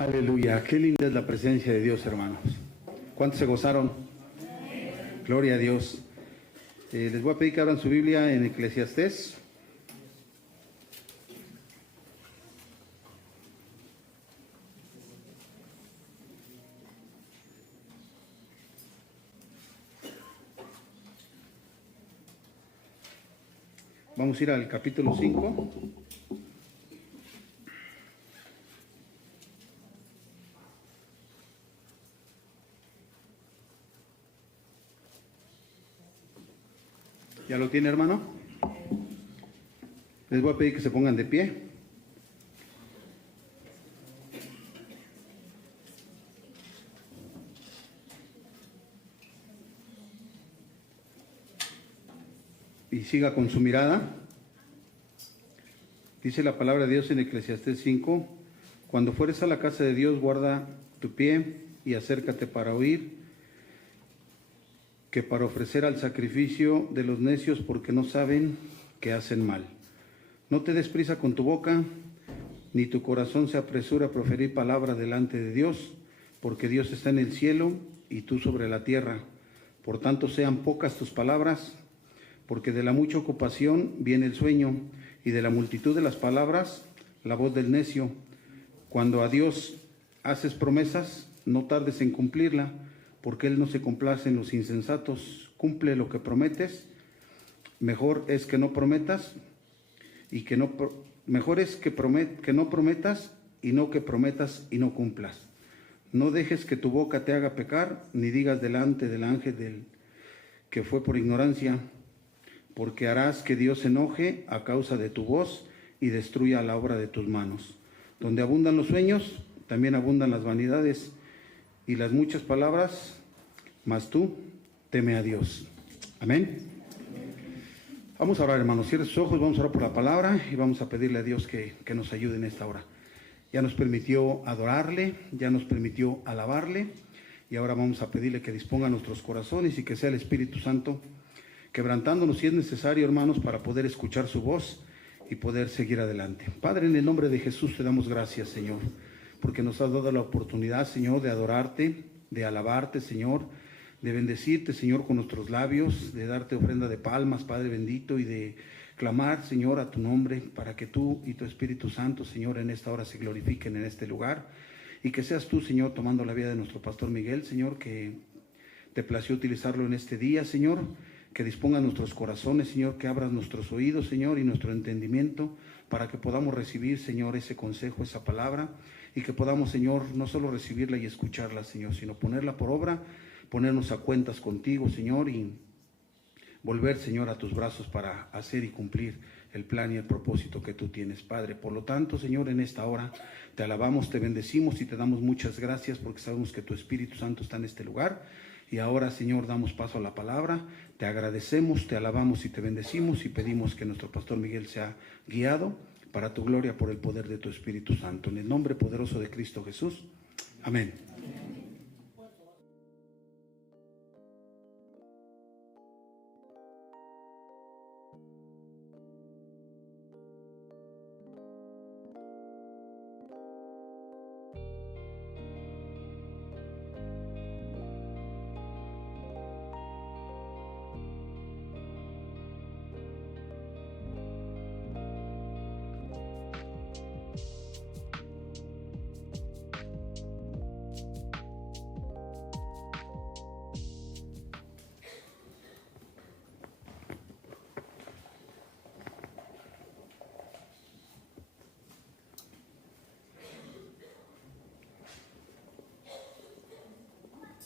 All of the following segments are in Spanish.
Aleluya, qué linda es la presencia de Dios, hermanos. ¿Cuántos se gozaron? Gloria a Dios. Les voy a pedir que abran su Biblia en Eclesiastés. Vamos a ir al capítulo 5. ¿Ya lo tiene, hermano? Les voy a pedir que se pongan de pie. Y siga con su mirada. Dice la palabra de Dios en Eclesiastés 5: cuando fueres a la casa de Dios, guarda tu pie y acércate para oír, que para ofrecer al sacrificio de los necios, porque no saben que hacen mal. No te des prisa con tu boca, ni tu corazón se apresura a proferir palabra delante de Dios, porque Dios está en el cielo y tú sobre la tierra. Por tanto, sean pocas tus palabras, porque de la mucha ocupación viene el sueño, y de la multitud de las palabras la voz del necio. Cuando a Dios haces promesas, no tardes en cumplirla, porque Él no se complace en los insensatos. Cumple lo que prometes. Mejor es que no prometas mejor es que no prometas y no que prometas y no cumplas. No dejes que tu boca te haga pecar, ni digas delante del ángel que fue por ignorancia, porque harás que Dios se enoje a causa de tu voz y destruya la obra de tus manos. Donde abundan los sueños, también abundan las vanidades y las muchas palabras, mas tú teme a Dios. Amén. Vamos a orar, hermanos. Cierre sus ojos, vamos a orar por la palabra y vamos a pedirle a Dios que nos ayude en esta hora. Ya nos permitió adorarle, ya nos permitió alabarle, y ahora vamos a pedirle que disponga nuestros corazones y que sea el Espíritu Santo quebrantándonos si es necesario, hermanos, para poder escuchar su voz y poder seguir adelante. Padre, en el nombre de Jesús te damos gracias, Señor, porque nos has dado la oportunidad, Señor, de adorarte, de alabarte, Señor, de bendecirte, Señor, con nuestros labios, de darte ofrenda de palmas, Padre bendito, y de clamar, Señor, a tu nombre, para que tú y tu Espíritu Santo, Señor, en esta hora se glorifiquen en este lugar, y que seas tú, Señor, tomando la vida de nuestro pastor Miguel, Señor, que te plació utilizarlo en este día, Señor, que disponga nuestros corazones, Señor, que abras nuestros oídos, Señor, y nuestro entendimiento, para que podamos recibir, Señor, ese consejo, esa palabra, y que podamos, Señor, no solo recibirla y escucharla, Señor, sino ponerla por obra, ponernos a cuentas contigo, Señor, y volver, Señor, a tus brazos para hacer y cumplir el plan y el propósito que tú tienes, Padre. Por lo tanto, Señor, en esta hora te alabamos, te bendecimos y te damos muchas gracias, porque sabemos que tu Espíritu Santo está en este lugar. Y ahora, Señor, damos paso a la palabra, te agradecemos, te alabamos y te bendecimos, y pedimos que nuestro pastor Miguel sea guiado para tu gloria por el poder de tu Espíritu Santo. En el nombre poderoso de Cristo Jesús. Amén.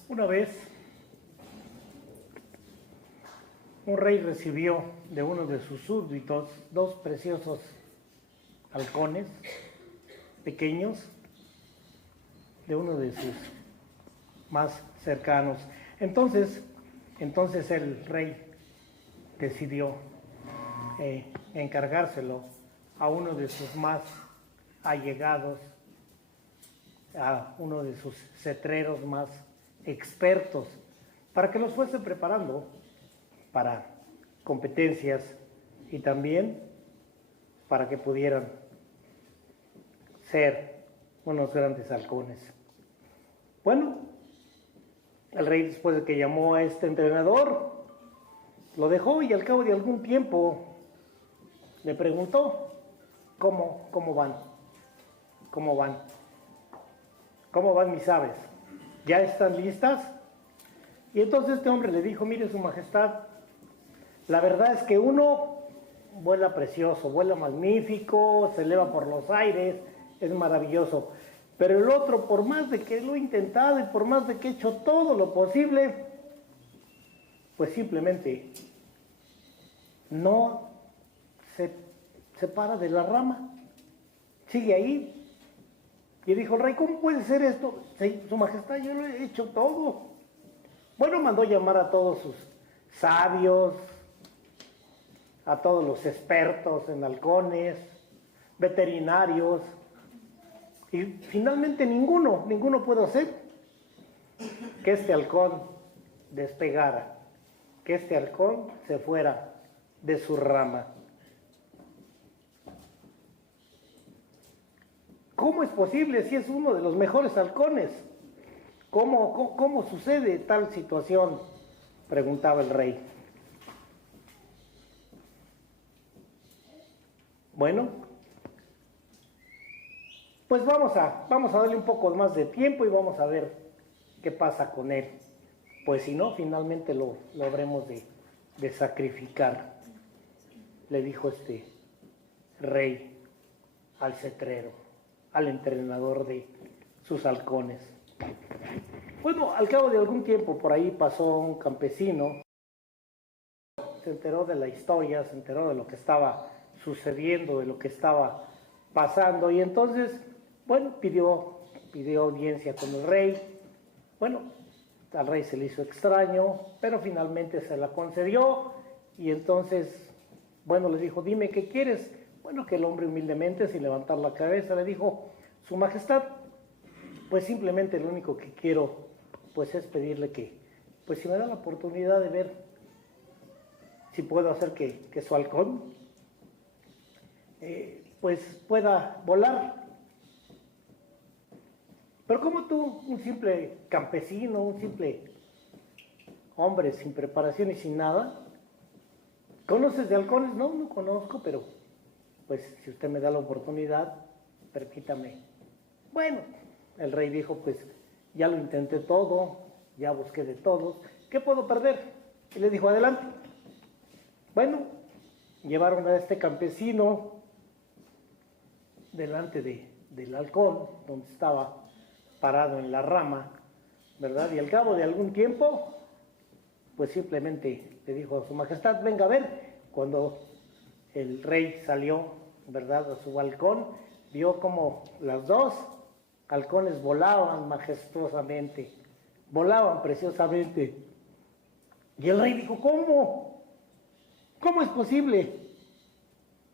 Una vez, un rey recibió de uno de sus súbditos 2 preciosos halcones pequeños de uno de sus más cercanos. Entonces el rey decidió encargárselo a uno de sus más allegados, a uno de sus cetreros más expertos, para que los fuese preparando para competencias y también para que pudieran ser unos grandes halcones. Bueno, el rey, después de que llamó a este entrenador, lo dejó y al cabo de algún tiempo le preguntó, ¿cómo van? ¿Cómo van? ¿Cómo van mis aves? ¿Ya están listas? Y entonces este hombre le dijo, mire su majestad, la verdad es que uno vuela precioso, vuela magnífico, se eleva por los aires, es maravilloso. Pero el otro, por más de que lo he intentado y por más de que he hecho todo lo posible, pues simplemente no se para de la rama, sigue ahí. Y dijo el rey, ¿cómo puede ser esto? Sí, su majestad, yo lo he hecho todo. Bueno, mandó llamar a todos sus sabios, a todos los expertos en halcones, veterinarios, y finalmente ninguno pudo hacer que este halcón despegara, que este halcón se fuera de su rama. ¿Cómo es posible si es uno de los mejores halcones? ¿Cómo sucede tal situación? Preguntaba el rey. Bueno, pues vamos a darle un poco más de tiempo y vamos a ver qué pasa con él. Pues si no, finalmente lo habremos de sacrificar, le dijo este rey al cetrero, al entrenador de sus halcones. Bueno, al cabo de algún tiempo por ahí pasó un campesino, se enteró de la historia, se enteró de lo que estaba sucediendo, de lo que estaba pasando, y entonces, bueno, pidió audiencia con el rey. Bueno, al rey se le hizo extraño, pero finalmente se la concedió, y entonces, bueno, le dijo, dime qué quieres. Bueno, que el hombre humildemente, sin levantar la cabeza, le dijo, su majestad, pues simplemente lo único que quiero, pues es pedirle que, pues si me da la oportunidad de ver si puedo hacer que su halcón, pues pueda volar. Pero como tú, un simple campesino, un simple hombre sin preparación y sin nada, ¿conoces de halcones? No conozco, pero pues si usted me da la oportunidad, permítame. Bueno, el rey dijo, pues ya lo intenté todo, ya busqué de todos, ¿qué puedo perder? Y le dijo, adelante. Bueno, llevaron a este campesino delante del halcón, donde estaba parado en la rama, ¿verdad? Y al cabo de algún tiempo, pues simplemente le dijo a su majestad, venga a ver. Cuando el rey salió, ¿verdad?, a su balcón, vio como las dos halcones volaban majestuosamente, volaban preciosamente. Y el rey dijo, ¿Cómo es posible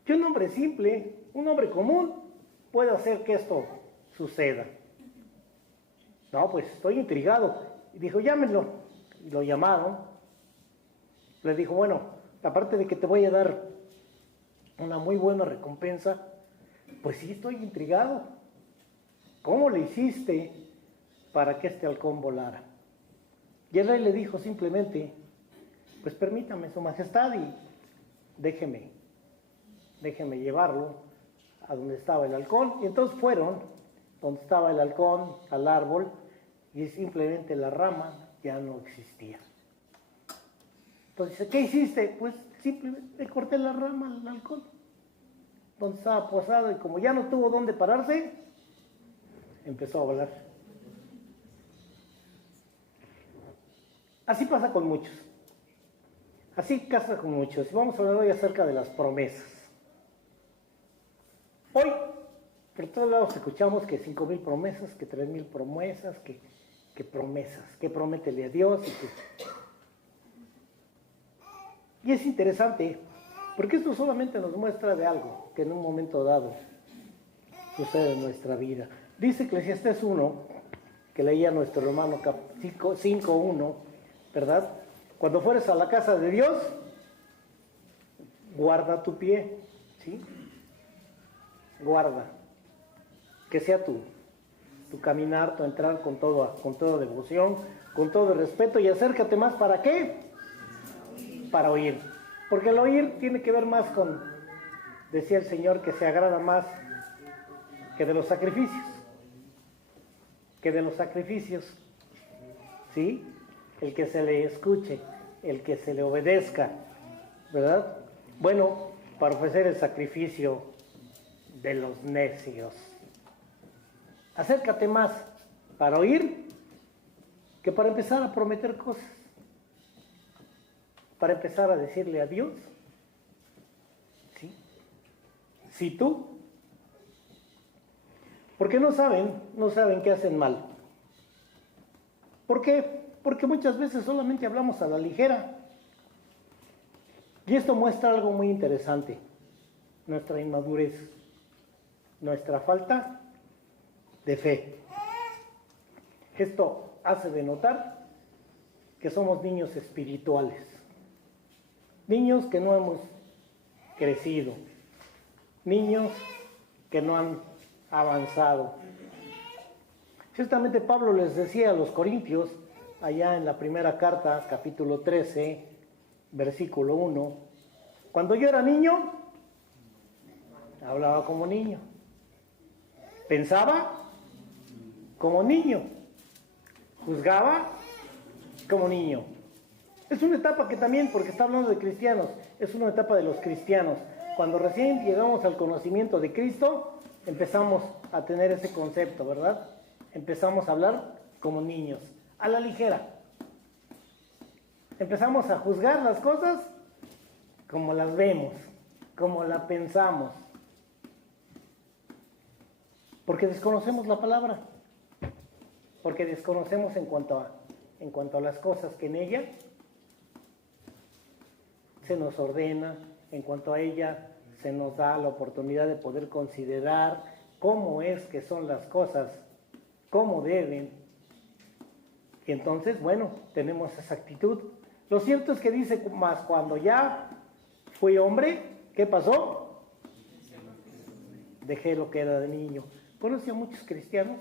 que un hombre simple, un hombre común, pueda hacer que esto suceda? No, pues estoy intrigado. Y dijo, llámenlo. Y lo llamaron. Le dijo, bueno, aparte de que te voy a dar una muy buena recompensa, pues sí estoy intrigado. ¿Cómo le hiciste para que este halcón volara? Y el rey le dijo simplemente, pues permítame, su majestad, y déjeme llevarlo a donde estaba el halcón. Y entonces fueron donde estaba el halcón, al árbol, y simplemente la rama ya no existía. Entonces, ¿qué hiciste? Pues simplemente le corté la rama al halcón, donde estaba posado, y como ya no tuvo dónde pararse, empezó a volar. Así pasa con muchos. Así pasa con muchos. Vamos a hablar hoy acerca de las promesas. Hoy, por todos lados escuchamos que 5,000 promesas, que 3,000 promesas, que promesas, que prométele a Dios. Y es interesante, porque esto solamente nos muestra de algo que en un momento dado sucede en nuestra vida. Dice Eclesiastés 1, que leía nuestro hermano 5:1, ¿verdad? Cuando fueres a la casa de Dios, guarda tu pie, ¿sí? Guarda, que sea tu caminar, tu entrar con toda devoción, con todo respeto, y acércate más. ¿Para qué? Para oír. Porque el oír tiene que ver más con, decía el Señor, que se agrada más que de los sacrificios. Que de los sacrificios. ¿Sí? El que se le escuche, el que se le obedezca, ¿verdad? Bueno, para ofrecer el sacrificio de los necios. Acércate más para oír que para empezar a prometer cosas. Para empezar a decirle a Dios, ¿sí? Si tú, porque no saben que hacen mal. ¿Por qué? Porque muchas veces solamente hablamos a la ligera. Y esto muestra algo muy interesante, nuestra inmadurez, nuestra falta de fe. Esto hace denotar que somos niños espirituales, niños que no hemos crecido, niños que no han avanzado. Ciertamente Pablo les decía a los corintios, allá en la primera carta, capítulo 13, versículo 1, cuando yo era niño, hablaba como niño, pensaba como niño, juzgaba como niño. Es una etapa que también, porque está hablando de cristianos, es una etapa de los cristianos. Cuando recién llegamos al conocimiento de Cristo, empezamos a tener ese concepto, ¿verdad? Empezamos a hablar como niños, a la ligera. Empezamos a juzgar las cosas como las vemos, como la pensamos. Porque desconocemos la palabra. Porque desconocemos en cuanto a las cosas que en ella se nos ordena, en cuanto a ella se nos da la oportunidad de poder considerar cómo es que son las cosas, cómo deben. Y entonces, bueno, tenemos esa actitud. Lo cierto es que dice más, cuando ya fui hombre, ¿qué pasó? Dejé lo que era de niño. Conocí a muchos cristianos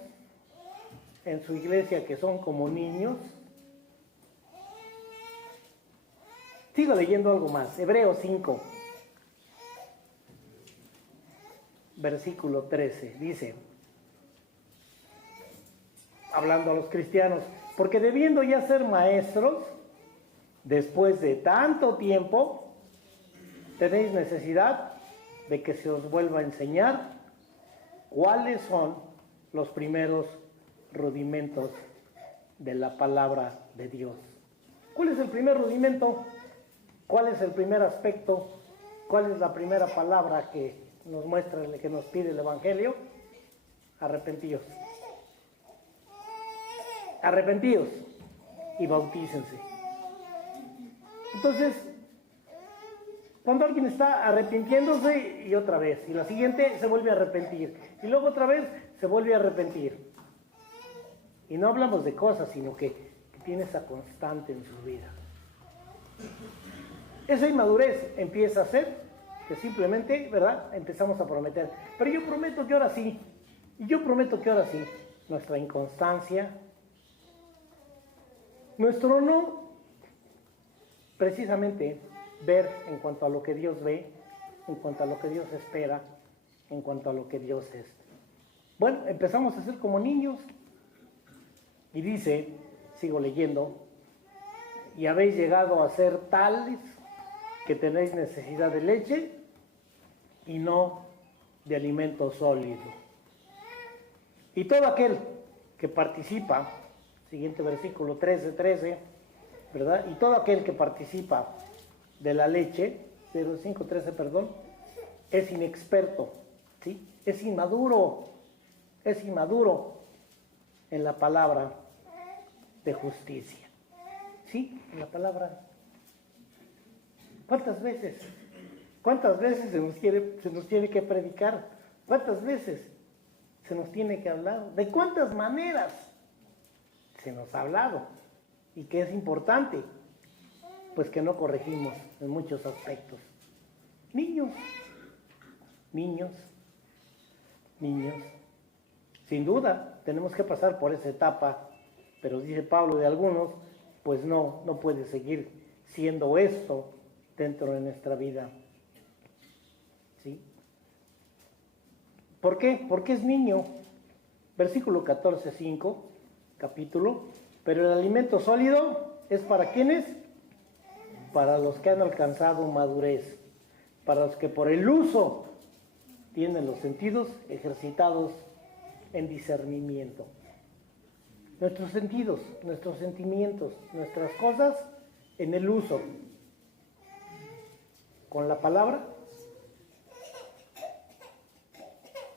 en su iglesia que son como niños. Sigo leyendo algo más. Hebreos 5, versículo 13, dice, hablando a los cristianos, porque debiendo ya ser maestros, después de tanto tiempo, tenéis necesidad de que se os vuelva a enseñar cuáles son los primeros rudimentos de la palabra de Dios. ¿Cuál es el primer rudimento? ¿Cuál es el primer aspecto? ¿Cuál es la primera palabra que nos muestra, que nos pide el Evangelio? Arrepentíos. Arrepentíos y bautícense. Entonces, cuando alguien está arrepintiéndose y otra vez, y la siguiente se vuelve a arrepentir, y luego otra vez se vuelve a arrepentir. Y no hablamos de cosas, sino que tiene esa constante en su vida. Esa inmadurez empieza a ser que simplemente, ¿verdad?, empezamos a prometer. Pero yo prometo que ahora sí, y yo prometo que ahora sí, nuestra inconstancia, nuestro no precisamente ver en cuanto a lo que Dios ve, en cuanto a lo que Dios espera, en cuanto a lo que Dios es. Bueno, empezamos a ser como niños. Y dice, sigo leyendo, y habéis llegado a ser tales que tenéis necesidad de leche y no de alimento sólido. Y todo aquel que participa, siguiente versículo 13, ¿verdad? Y todo aquel que participa de la leche, 5:13, perdón, es inexperto, ¿sí? Es inmaduro en la palabra de justicia, ¿sí? En la palabra. ¿Cuántas veces se nos tiene que predicar? ¿Cuántas veces se nos tiene que hablar? ¿De cuántas maneras se nos ha hablado? Y que es importante, pues que no corregimos en muchos aspectos. Niños. Sin duda, tenemos que pasar por esa etapa, pero dice Pablo de algunos, pues no puede seguir siendo esto dentro de nuestra vida. ¿Sí? ¿Por qué? Porque es niño. Versículo 14:5, capítulo. Pero el alimento sólido es para ¿quiénes? Para los que han alcanzado madurez, para los que por el uso tienen los sentidos ejercitados en discernimiento. Nuestros sentidos, nuestros sentimientos, nuestras cosas en el uso. Con la palabra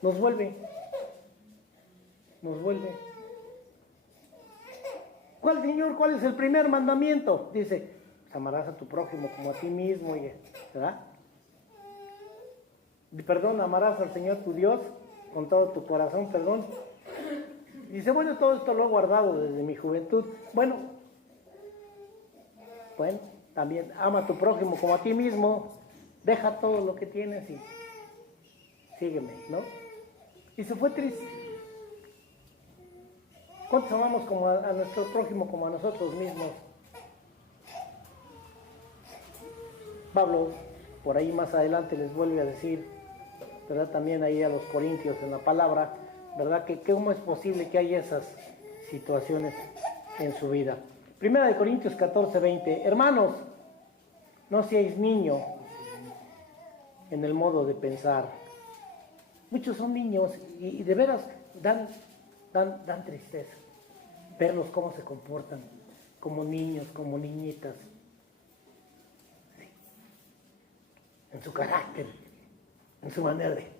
nos vuelve. ¿Cuál, Señor? ¿Cuál es el primer mandamiento? Dice, amarás a tu prójimo como a ti mismo, ¿verdad? Perdón, amarás al Señor tu Dios con todo tu corazón, perdón. Dice, bueno, todo esto lo he guardado desde mi juventud. Bueno, también ama a tu prójimo como a ti mismo, deja todo lo que tienes y sígueme, ¿no? Y se fue triste. ¿Cuántos amamos como a nuestro prójimo como a nosotros mismos? Pablo, por ahí más adelante les vuelve a decir, ¿verdad? También ahí a los corintios en la palabra, ¿verdad? Que cómo es posible que haya esas situaciones en su vida. Primera de Corintios 14:20. Hermanos, no seáis niños en el modo de pensar. Muchos son niños y de veras dan tristeza verlos cómo se comportan, como niños, como niñitas, sí, en su carácter, en su manera de...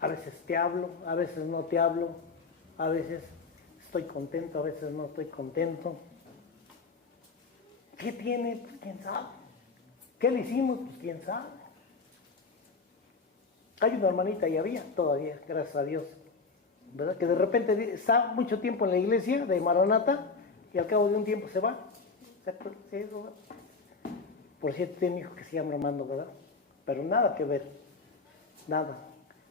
A veces te hablo, a veces no te hablo, a veces estoy contento, a veces no estoy contento. ¿Qué tiene? Pues quién sabe. ¿Qué le hicimos? Pues quién sabe. Hay una hermanita y había todavía, gracias a Dios, ¿verdad? Que de repente está mucho tiempo en la iglesia de Maranata y al cabo de un tiempo se va. Por cierto, tiene un hijo que se llama Armando, ¿verdad? Pero nada que ver, nada,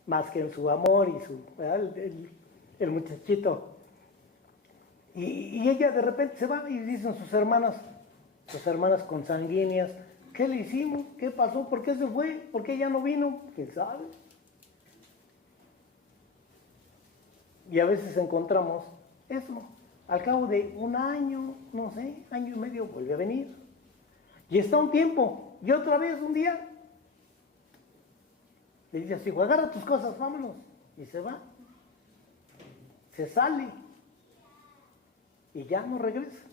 más que en su amor y su, el muchachito. Y ella de repente se va y dicen sus hermanas consanguíneas, ¿qué le hicimos? ¿Qué pasó? ¿Por qué se fue? ¿Por qué ya no vino? ¿Quién sabe? Y a veces encontramos eso. Al cabo de un año, no sé, año y medio, vuelve a venir. Y está un tiempo. Y otra vez un día le dice así, agarra tus cosas, vámonos. Y se va. Se sale. Y ya no regresa.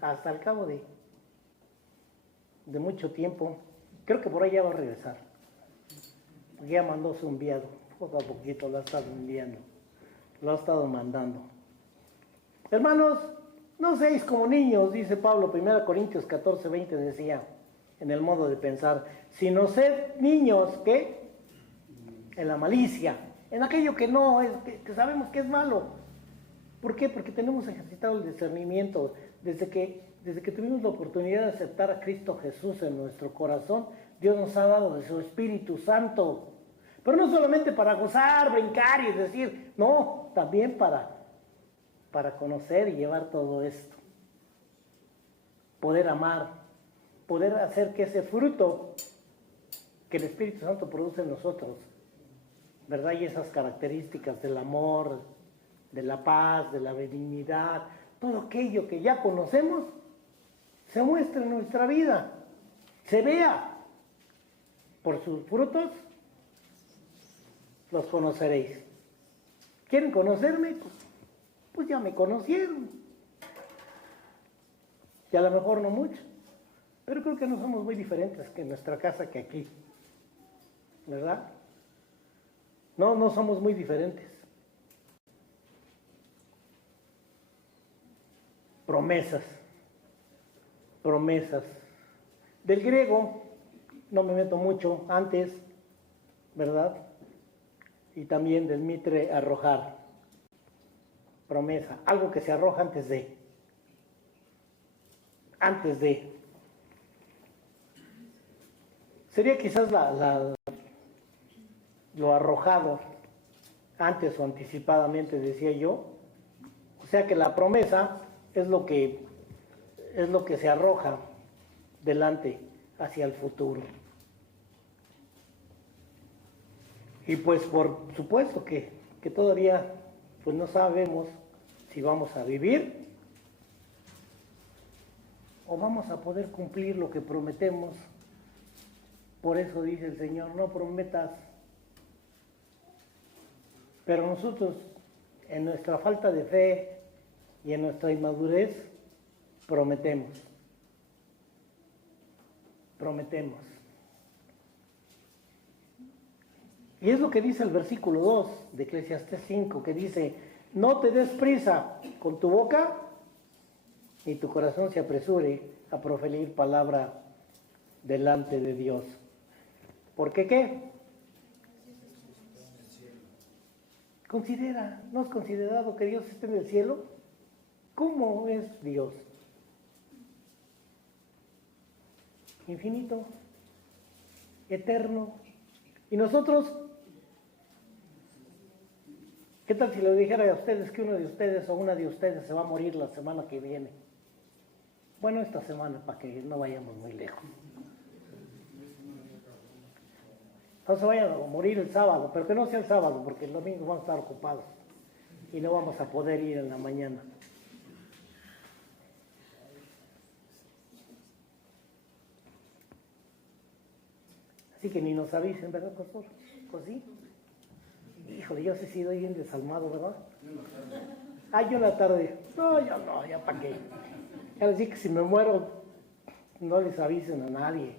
Hasta el cabo de mucho tiempo. Creo que por ahí ya va a regresar. Ya mandó su enviado. Poco a poquito lo ha estado enviando. Lo ha estado mandando. Hermanos, no seáis como niños, dice Pablo, 1 Corintios 14:20 decía, en el modo de pensar, sino sed niños, ¿qué? En la malicia, en aquello que no, que sabemos que es malo. ¿Por qué? Porque tenemos ejercitado el discernimiento. Desde que tuvimos la oportunidad de aceptar a Cristo Jesús en nuestro corazón, Dios nos ha dado de su Espíritu Santo. Pero no solamente para gozar, brincar y decir, no, también para conocer y llevar todo esto. Poder amar, poder hacer que ese fruto que el Espíritu Santo produce en nosotros, ¿verdad? Y esas características del amor, de la paz, de la benignidad, todo aquello que ya conocemos, se muestre en nuestra vida, se vea. Por sus frutos los conoceréis. ¿Quieren conocerme? Pues ya me conocieron. Y a lo mejor no mucho, pero creo que no somos muy diferentes que en nuestra casa que aquí, ¿verdad? No somos muy diferentes. Promesas. Del griego, no me meto mucho, antes, ¿verdad? Y también del mitre, arrojar. Promesa, algo que se arroja antes de. Sería quizás lo arrojado antes o anticipadamente, decía yo. O sea que la promesa es lo que se arroja delante hacia el futuro. Y pues por supuesto que todavía pues no sabemos si vamos a vivir o vamos a poder cumplir lo que prometemos. Por eso dice el Señor, no prometas. Pero nosotros, en nuestra falta de fe y en nuestra inmadurez, prometemos. Prometemos. Y es lo que dice el versículo 2 de Eclesiastés 5, que dice, no te des prisa con tu boca, ni tu corazón se apresure a proferir palabra delante de Dios. ¿Por qué qué? Considera, ¿no has considerado que Dios está en el cielo? ¿Cómo es Dios? Infinito, eterno. Y nosotros, ¿qué tal si le dijera a ustedes que uno de ustedes o una de ustedes se va a morir la semana que viene? Bueno, esta semana, para que no vayamos muy lejos. No se vayan a morir el sábado, pero que no sea el sábado, porque el domingo vamos a estar ocupados y no vamos a poder ir en la mañana. Así que ni nos avisen, ¿verdad, pastor? Pues sí. Híjole, yo sí he sido bien desalmado, ¿verdad? Yo en la tarde. No, yo no, ya para qué. Ya les dije que si me muero, no les avisen a nadie.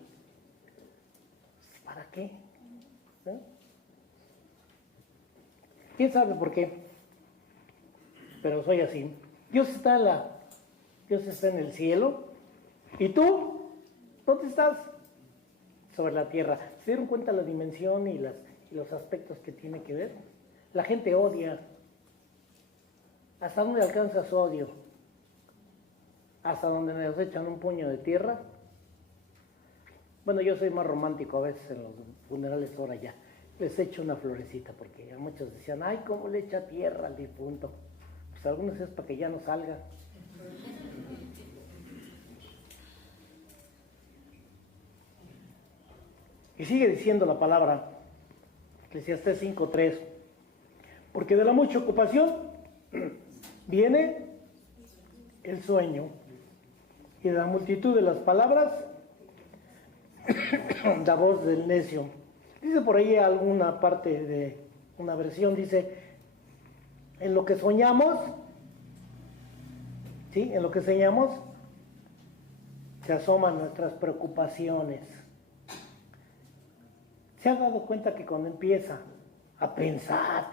¿Para qué? ¿Eh? ¿Quién sabe por qué? Pero soy así. Dios está en el cielo. ¿Y tú? ¿Dónde estás? Sobre la tierra. ¿Se dieron cuenta la dimensión y los aspectos que tiene que ver? La gente odia. ¿Hasta dónde alcanza su odio? ¿Hasta donde nos echan un puño de tierra? Bueno, yo soy más romántico a veces en los funerales, ahora ya. Les echo una florecita, porque a muchos decían, ay, ¿cómo le echa tierra al difunto? Pues algunos es para que ya no salga. Y sigue diciendo la palabra, Eclesiastés 5:3, porque de la mucha ocupación viene el sueño, y de la multitud de las palabras, la voz del necio. Dice por ahí alguna parte de una versión, dice, en lo que soñamos, ¿sí? En lo que soñamos, se asoman nuestras preocupaciones. ¿Se han dado cuenta que cuando empieza a pensar,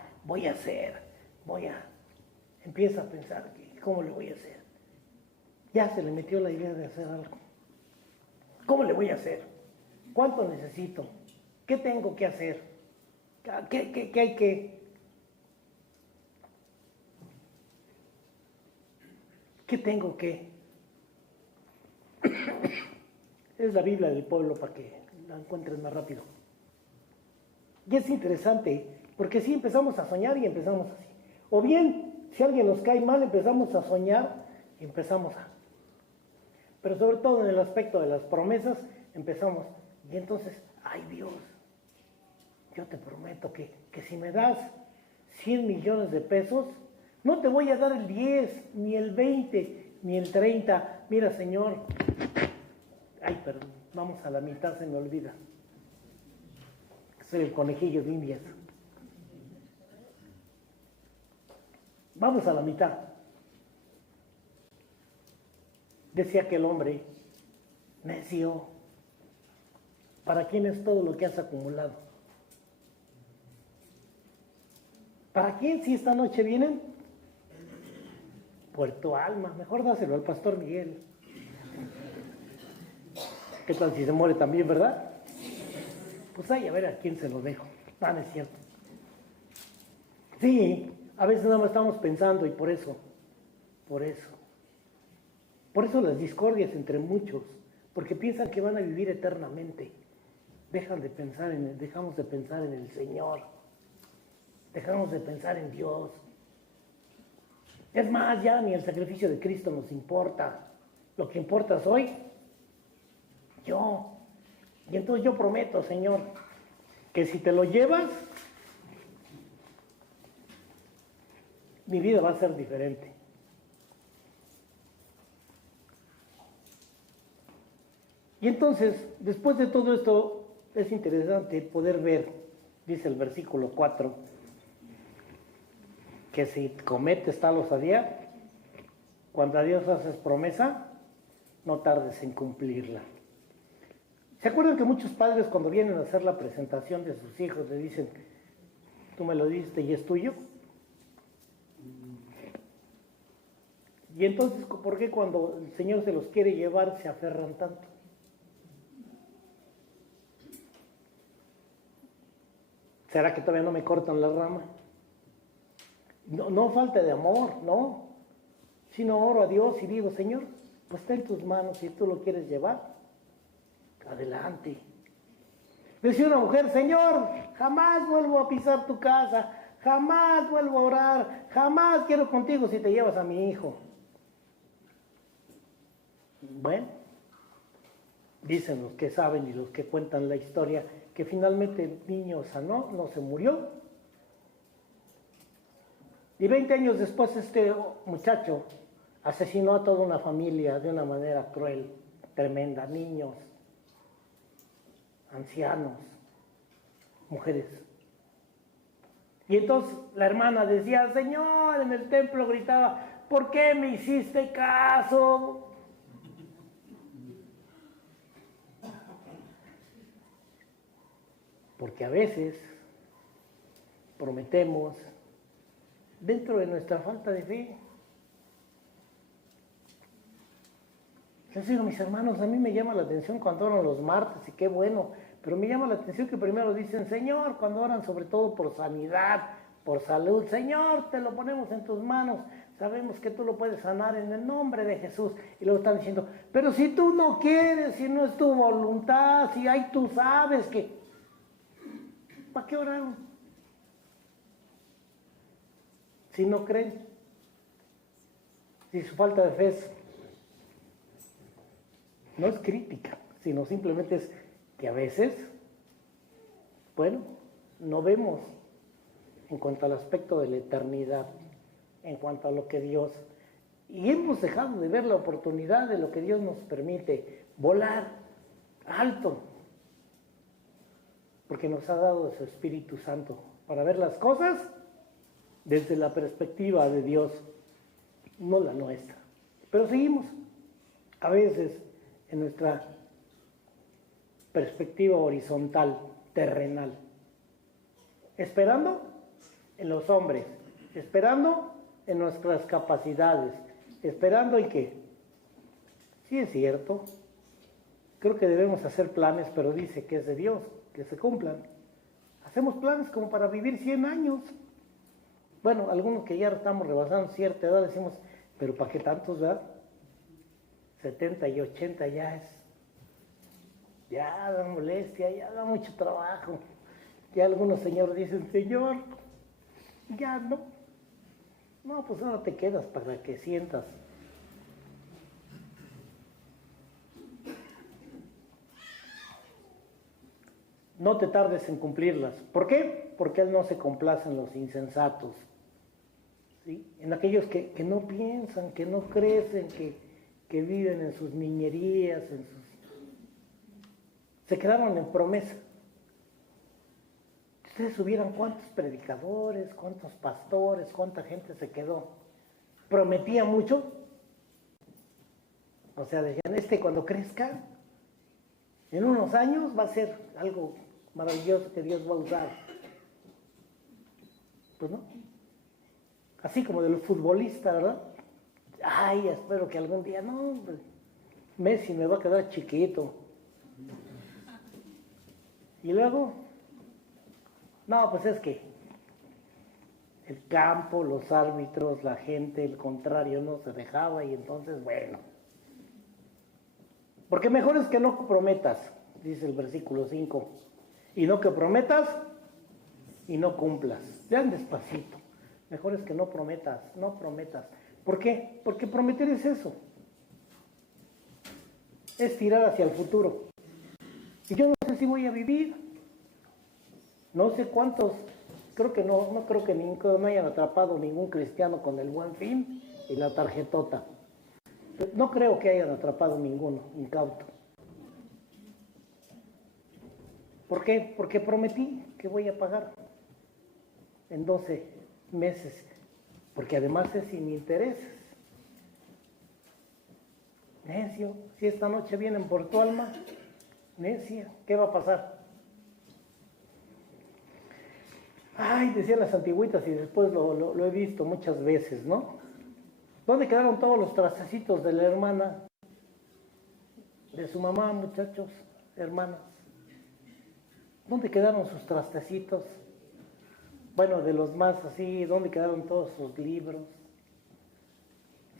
empieza a pensar, ¿cómo le voy a hacer? Ya se le metió la idea de hacer algo. ¿Cómo le voy a hacer? ¿Cuánto necesito? ¿Qué tengo que hacer? ¿Qué hay que? ¿Qué tengo que? Es la Biblia del pueblo para que la encuentres más rápido. Y es interesante, porque sí empezamos a soñar y empezamos así. O bien, si alguien nos cae mal, empezamos a soñar y empezamos a... Pero sobre todo en el aspecto de las promesas, empezamos. Y entonces, ay Dios, yo te prometo que si me das 100 millones de pesos, no te voy a dar el 10, ni el 20, ni el 30. Mira, Señor, ay, perdón, vamos a la mitad, se me olvida. Soy el conejillo de Indias. Vamos a la mitad. Decía aquel hombre, necio, ¿para quién es todo lo que has acumulado? ¿Para quién si esta noche vienen? Por tu alma, mejor dáselo al pastor Miguel. ¿Qué tal si se muere también, verdad? Pues a ver a quién se lo dejo. No es cierto. Sí, a veces nada más estamos pensando y por eso las discordias entre muchos, porque piensan que van a vivir eternamente. Dejamos de pensar en el Señor. Dejamos de pensar en Dios. Es más, ya ni el sacrificio de Cristo nos importa. Lo que importa soy yo. Y entonces yo prometo, Señor, que si te lo llevas, mi vida va a ser diferente. Y entonces, después de todo esto, es interesante poder ver, dice el versículo 4, que si cometes tal osadía, cuando a Dios haces promesa, no tardes en cumplirla. ¿Se acuerdan que muchos padres cuando vienen a hacer la presentación de sus hijos le dicen, tú me lo diste y es tuyo? Y entonces, ¿por qué cuando el Señor se los quiere llevar se aferran tanto? ¿Será que todavía no me cortan la rama? No, no falta de amor, no. Sino oro a Dios y digo, Señor, pues está en tus manos, si tú lo quieres llevar, adelante. Decía una mujer, Señor, jamás vuelvo a pisar tu casa, jamás vuelvo a orar, jamás quiero contigo si te llevas a mi hijo. Bueno, dicen los que saben y los que cuentan la historia, que finalmente el niño sanó, no se murió. Y 20 años después este muchacho asesinó a toda una familia de una manera cruel, tremenda, niños, ancianos, mujeres. Y entonces la hermana decía, Señor, en el templo gritaba, ¿por qué me hiciste caso? Porque a veces prometemos dentro de nuestra falta de fe. Les digo, mis hermanos, a mí me llama la atención cuando oran los martes y qué bueno, pero me llama la atención que primero dicen, Señor, cuando oran sobre todo por sanidad, por salud, Señor, te lo ponemos en tus manos, sabemos que tú lo puedes sanar en el nombre de Jesús. Y luego están diciendo, pero si tú no quieres, si no es tu voluntad, si ahí tú sabes que... ¿Para qué oraron? Si no creen, si su falta de fe no es crítica, sino simplemente es que a veces, bueno, no vemos en cuanto al aspecto de la eternidad, en cuanto a lo que Dios, y hemos dejado de ver la oportunidad de lo que Dios nos permite, volar alto, porque nos ha dado su Espíritu Santo para ver las cosas desde la perspectiva de Dios, no la nuestra. Pero seguimos a veces en nuestra perspectiva horizontal, terrenal, esperando en los hombres, esperando en nuestras capacidades, esperando en que, sí es cierto, creo que debemos hacer planes, pero dice que es de Dios, que se cumplan. Hacemos planes como para vivir 100 años. Bueno, algunos que ya estamos rebasando cierta edad decimos, pero ¿para qué tantos, verdad? 70 y 80 ya es, ya da molestia, ya da mucho trabajo. Ya algunos señores dicen, Señor, ya no. No, pues ahora te quedas para que sientas. No te tardes en cumplirlas. ¿Por qué? Porque Él no se complace en los insensatos, ¿sí? En aquellos que no piensan, que no crecen, que viven en sus niñerías, se quedaron en promesa. Ustedes supieran cuántos predicadores, cuántos pastores, cuánta gente se quedó. Prometía mucho. O sea, decían, cuando crezca, en unos años va a ser algo maravilloso que Dios va a usar. Pues no. Así como de los futbolistas, ¿verdad? Ay, espero que algún día, no, Messi me va a quedar chiquito. Y luego, no, pues es que el campo, los árbitros, la gente, el contrario, no se dejaba y entonces, bueno. Porque mejor es que no prometas, dice el versículo 5, y no que prometas y no cumplas. Lean despacito. Mejor es que no prometas, no prometas. ¿Por qué? Porque prometer es eso. Es tirar hacia el futuro. Y yo no sé si voy a vivir. No sé cuántos, creo que no creo que no hayan atrapado ningún cristiano con el Buen Fin y la tarjetota. No creo que hayan atrapado ninguno, incauto. ¿Por qué? Porque prometí que voy a pagar en 12 meses, porque además es sin intereses. Necio, si esta noche vienen por tu alma, necia, ¿qué va a pasar? Ay, decían las antigüitas y después lo he visto muchas veces, ¿no? ¿Dónde quedaron todos los trastecitos de la hermana? De su mamá, muchachos, hermanas. ¿Dónde quedaron sus trastecitos? Bueno, de los más así, ¿dónde quedaron todos sus libros?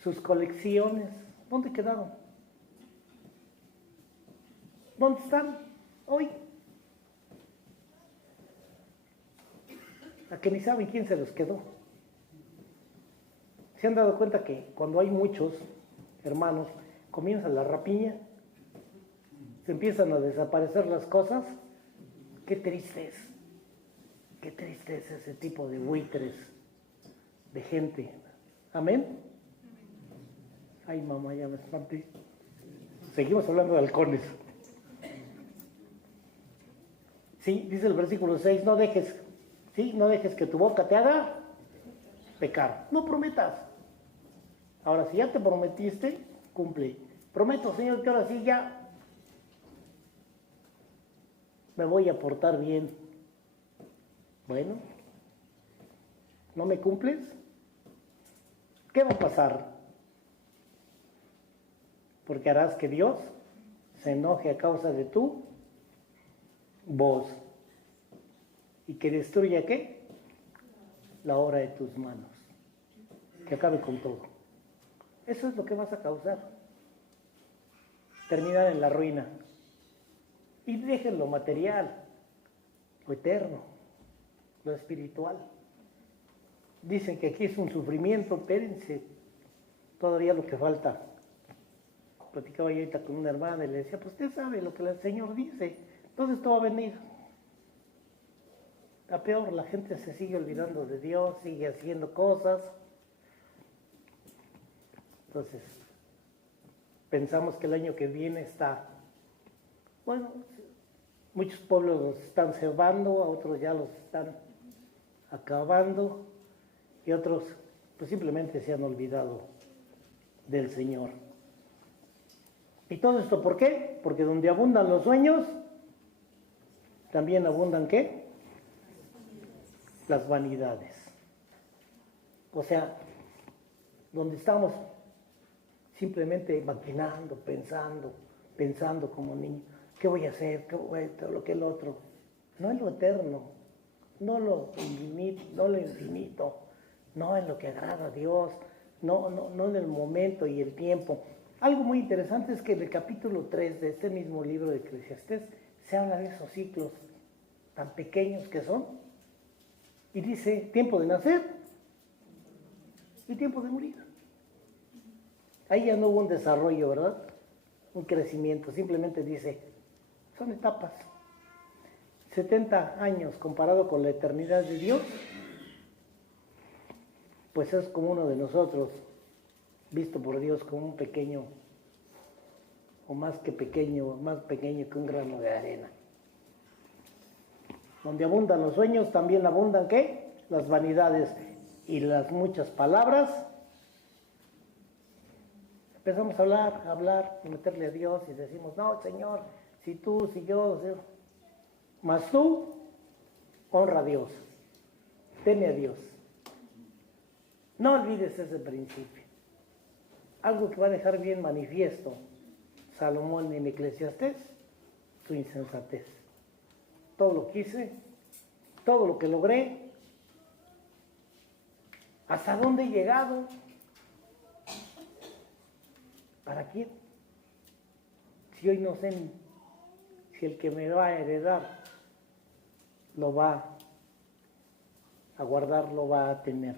Sus colecciones, ¿dónde quedaron? ¿Dónde están hoy? A que ni saben quién se los quedó. ¿Se han dado cuenta que cuando hay muchos hermanos, comienza la rapiña? Se empiezan a desaparecer las cosas. Qué triste es ese tipo de buitres, de gente. ¿Amén? Ay, mamá, ya me espanté. Seguimos hablando de halcones. Sí, dice el versículo 6, no dejes que tu boca te haga pecar. No prometas. Ahora, si ya te prometiste, cumple. Prometo, Señor, que ahora sí ya me voy a portar bien. Bueno, ¿no me cumples? ¿Qué va a pasar? Porque harás que Dios se enoje a causa de tu voz y que destruya ¿qué? La obra de tus manos, que acabe con todo. Eso es lo que vas a causar, terminar en la ruina. Y dejen lo material, lo eterno, lo espiritual. Dicen que aquí es un sufrimiento, espérense, todavía lo que falta. Platicaba yo ahorita con una hermana y le decía, pues usted sabe lo que el Señor dice, entonces esto va a venir. A peor, la gente se sigue olvidando de Dios, sigue haciendo cosas. Entonces, pensamos que el año que viene está, bueno, muchos pueblos los están cebando, a otros ya los están acabando y otros pues simplemente se han olvidado del Señor. ¿Y todo esto por qué? Porque donde abundan los sueños, también abundan ¿qué? Las vanidades. O sea, donde estamos simplemente maquinando, pensando como niños, ¿qué voy a hacer? ¿Qué voy a hacer? Lo que el otro. No en lo eterno, no lo infinito, no en lo que agrada a Dios, no en el momento y el tiempo. Algo muy interesante es que en el capítulo 3 de este mismo libro de Eclesiastés se habla de esos ciclos tan pequeños que son y dice tiempo de nacer y tiempo de morir. Ahí ya no hubo un desarrollo, ¿verdad? Un crecimiento, simplemente dice, son etapas. 70 años comparado con la eternidad de Dios, pues es como uno de nosotros, visto por Dios como un pequeño, o más pequeño que un grano de arena. Donde abundan los sueños, también abundan ¿qué? Las vanidades y las muchas palabras. Empezamos a hablar, y meterle a Dios y decimos, no, Señor, si tú, si yo, mas tú, honra a Dios, teme a Dios. No olvides ese principio. Algo que va a dejar bien manifiesto Salomón en Eclesiastés, su insensatez. Todo lo que hice, todo lo que logré, hasta dónde he llegado, ¿para quién? Si hoy no sé si el que me va a heredar lo va a guardarlo, va a tener.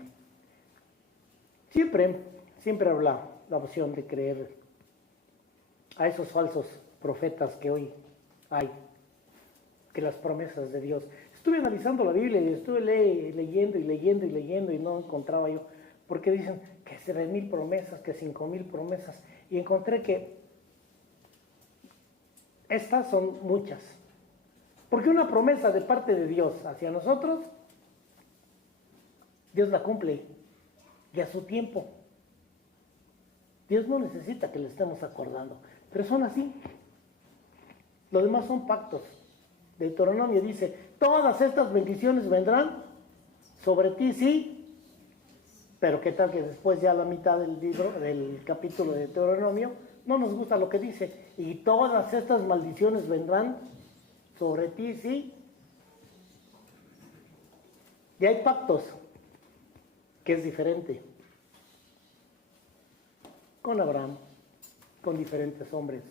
Siempre habla la opción de creer a esos falsos profetas que hoy hay, que las promesas de Dios. Estuve analizando la Biblia y estuve leyendo y no encontraba yo, porque dicen que 7,000 promesas, que 5,000 promesas, y encontré que estas son muchas. Porque una promesa de parte de Dios hacia nosotros, Dios la cumple y a su tiempo. Dios no necesita que le estemos acordando, pero son así. Lo demás son pactos. Deuteronomio dice, todas estas bendiciones vendrán sobre ti, sí, pero qué tal que después ya la mitad del libro, del capítulo de Deuteronomio, no nos gusta lo que dice, y todas estas maldiciones vendrán sobre ti, sí. Y hay pactos, que es diferente, con Abraham, con diferentes hombres.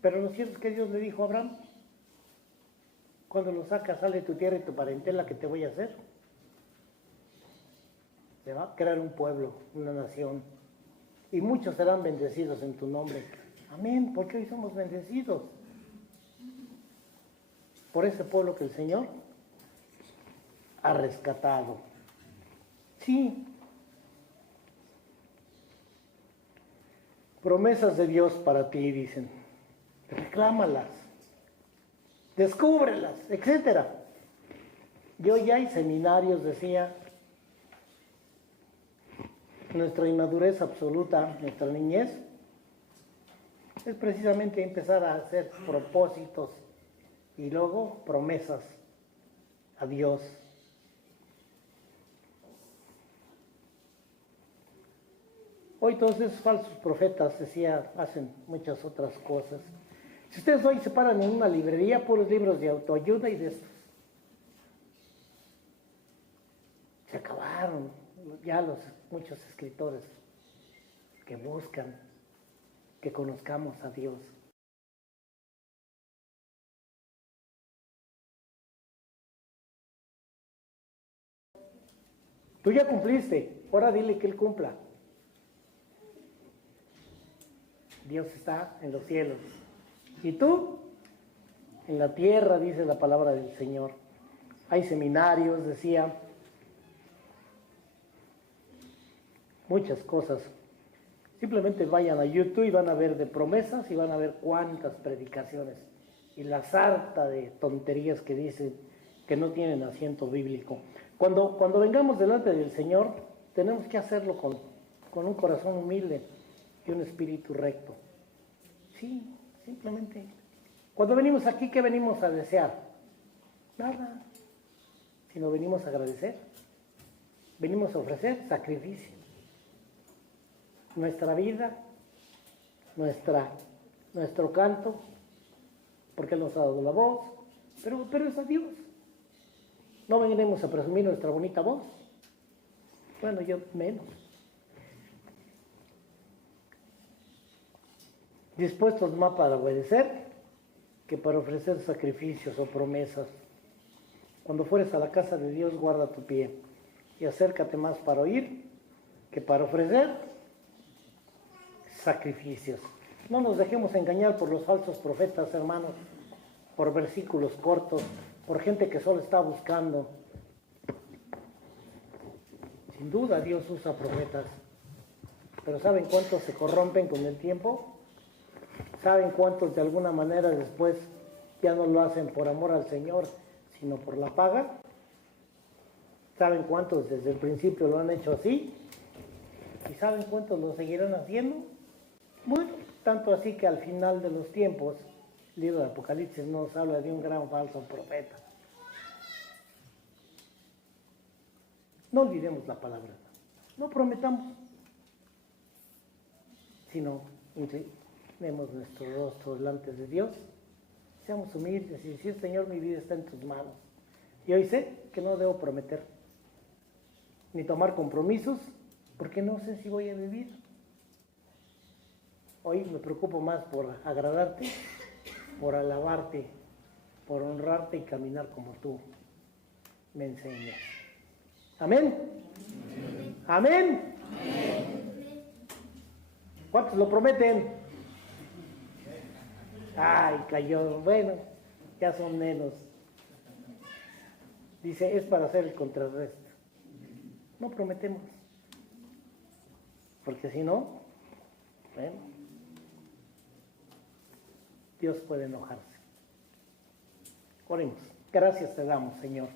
Pero lo cierto es que Dios le dijo a Abraham, cuando lo sacas, sale de tu tierra y tu parentela, ¿qué te voy a hacer? Te va a crear un pueblo, una nación, y muchos serán bendecidos en tu nombre. Amén, porque hoy somos bendecidos por ese pueblo que el Señor ha rescatado. Sí. Promesas de Dios para ti, dicen. Reclámalas, descúbrelas, etc. Y hoy hay seminarios, decía, nuestra inmadurez absoluta, nuestra niñez, es precisamente empezar a hacer propósitos y luego promesas a Dios. Hoy todos esos falsos profetas, decía, hacen muchas otras cosas. Si ustedes hoy se paran en una librería, puros libros de autoayuda y de estos. Se acabaron ya muchos escritores que buscan que conozcamos a Dios. Tú ya cumpliste, ahora dile que Él cumpla. Dios está en los cielos. ¿Y tú? En la tierra, dice la palabra del Señor. Hay seminarios, decía, muchas cosas. Simplemente vayan a YouTube y van a ver de promesas y van a ver cuántas predicaciones y la sarta de tonterías que dicen que no tienen asiento bíblico. Cuando vengamos delante del Señor, tenemos que hacerlo con un corazón humilde y un espíritu recto. Sí, simplemente. Cuando venimos aquí, ¿qué venimos a desear? Nada, sino venimos a agradecer. Venimos a ofrecer sacrificio. Nuestra vida, nuestro canto, porque Él nos ha dado la voz, pero es a Dios. No venimos a presumir nuestra bonita voz. Bueno, yo menos. Dispuestos más para obedecer que para ofrecer sacrificios o promesas. Cuando fueres a la casa de Dios, guarda tu pie y acércate más para oír que para ofrecer sacrificios. No nos dejemos engañar por los falsos profetas, hermanos, por versículos cortos, por gente que solo está buscando. Sin duda Dios usa profetas, pero ¿saben cuántos se corrompen con el tiempo? ¿Saben cuántos de alguna manera después ya no lo hacen por amor al Señor, sino por la paga? ¿Saben cuántos desde el principio lo han hecho así? ¿Y saben cuántos lo seguirán haciendo? Bueno, tanto así que al final de los tiempos, el libro de Apocalipsis nos habla de un gran falso profeta. No olvidemos la palabra, no prometamos, sino inclinemos nuestro rostro delante de Dios, seamos humildes y decir, Señor, mi vida está en tus manos. Y hoy sé que no debo prometer, ni tomar compromisos, porque no sé si voy a vivir. Hoy me preocupo más por agradarte, por alabarte, por honrarte y caminar como tú me enseñas. Amén. Amén. ¿Cuántos lo prometen? Ay, cayó. Bueno, ya son menos. Dice, es para hacer el contrarresto. No prometemos. Porque si no, bueno, Dios puede enojarse. Oremos. Gracias te damos, Señor.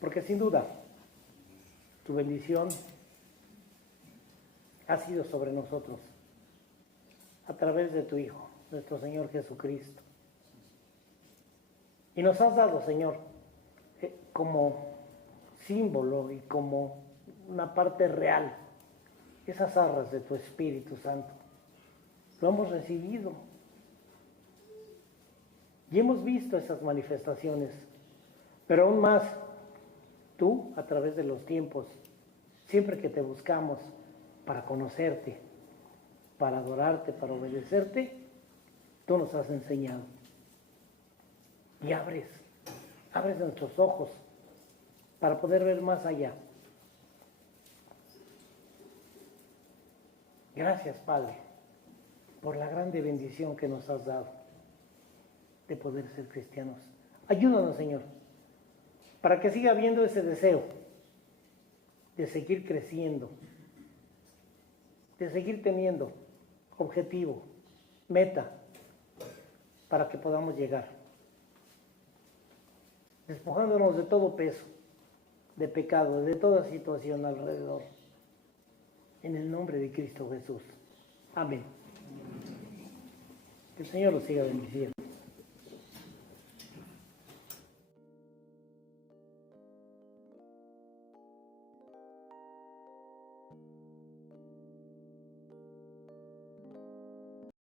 Porque sin duda, tu bendición ha sido sobre nosotros a través de tu Hijo, nuestro Señor Jesucristo. Y nos has dado, Señor, como símbolo y como una parte real, esas arras de tu Espíritu Santo. Lo hemos recibido y hemos visto esas manifestaciones, pero aún más, tú, a través de los tiempos, siempre que te buscamos para conocerte, para adorarte, para obedecerte, tú nos has enseñado. Y abres nuestros ojos para poder ver más allá. Gracias, Padre, por la grande bendición que nos has dado de poder ser cristianos. Ayúdanos, Señor, para que siga habiendo ese deseo de seguir creciendo, de seguir teniendo objetivo, meta, para que podamos llegar, despojándonos de todo peso, de pecado, de toda situación alrededor. En el nombre de Cristo Jesús. Amén. Que el Señor los siga bendiciendo.